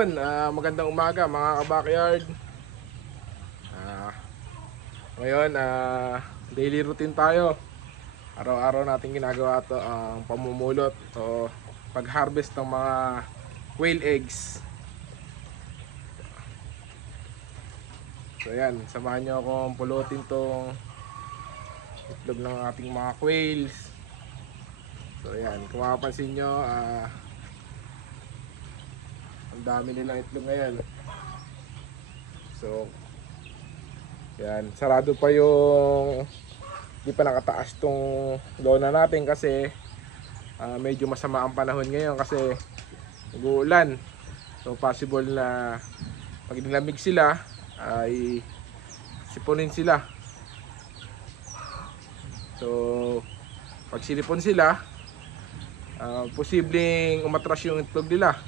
yun, magandang umaga mga ka-backyard. Ngayon, daily routine tayo. Araw-araw natin ginagawa to ang pamumulot o pag-harvest ng mga quail eggs. So yan, samahan nyo akong pulutin tong itlog ng ating mga quails. So yan, kung mapapansin nyo, ang dami nilang itlog ngayon. So yan, sarado pa yung di pa nakataas tong lona natin kasi medyo masama ang panahon ngayon kasi nag-uulan. So possible na pag nilamig sila ay siponin sila. So pag silipon sila, posibleng umatras yung itlog nila.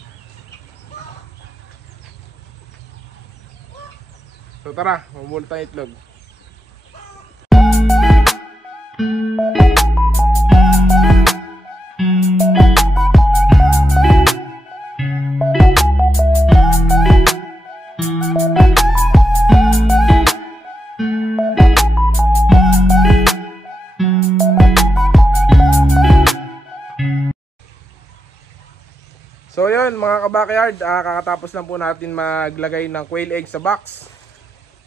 So tara, mamulot ang itlog. So yun mga ka-backyard, kakatapos lang po natin maglagay ng quail egg sa box.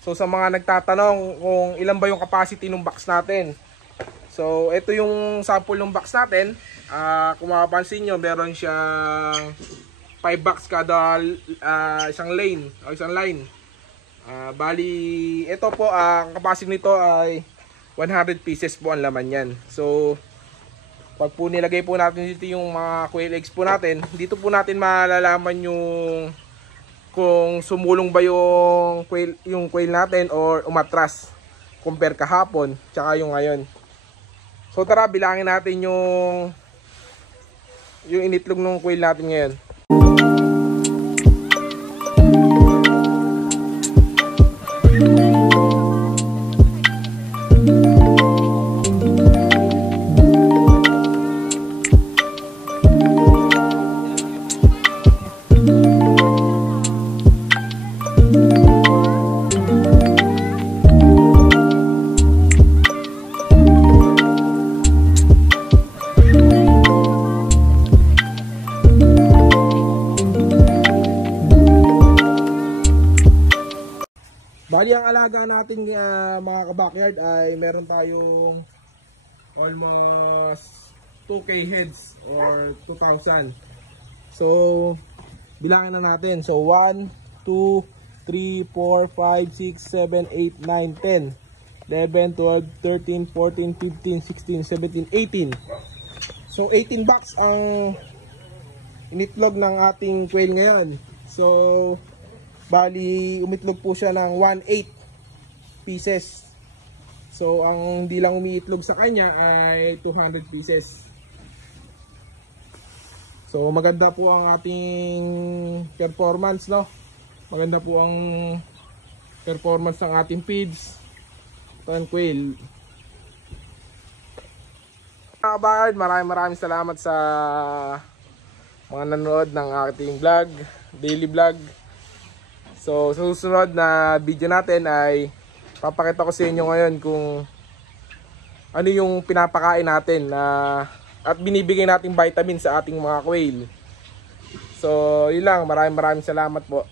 So sa mga nagtatanong kung ilan ba yung capacity ng box natin. So ito yung sample ng box natin. Kung mapapansin nyo, meron siyang 5 box kada isang lane o isang line. Bali ito po, ang capacity nito ay 100 pieces po ang laman yan. So pag po nilagay po natin dito yung mga quail eggs po natin, dito po natin malalaman yung kung sumulong ba yung quail natin or umatras compare kahapon tsaka yung ngayon. So tara, bilangin natin yung initlog ng quail natin ngayon. Bali ang alaga natin mga ka-backyard ay meron tayong almost 2k heads or 2,000. So bilangin na natin. So 1, 2, 3, 4, 5, 6, 7, 8, 9, 10, 11, 12, 13, 14, 15, 16, 17, 18. So 18 box ang initlog ng ating quail ngayon. So bali umitlog po siya ng 1/8 pieces. So ang hindi lang umiitlog sa kanya ay 200 pieces. So maganda po ang ating performance, no? Maganda po ang performance ng ating feeds. Ito ang quail. Maraming salamat sa mga nanonood ng ating vlog, daily vlog. So sa susunod na video natin ay papakita ko sa inyo ngayon kung ano yung pinapakain natin at binibigay nating vitamin sa ating mga quail. So yun lang, maraming salamat po.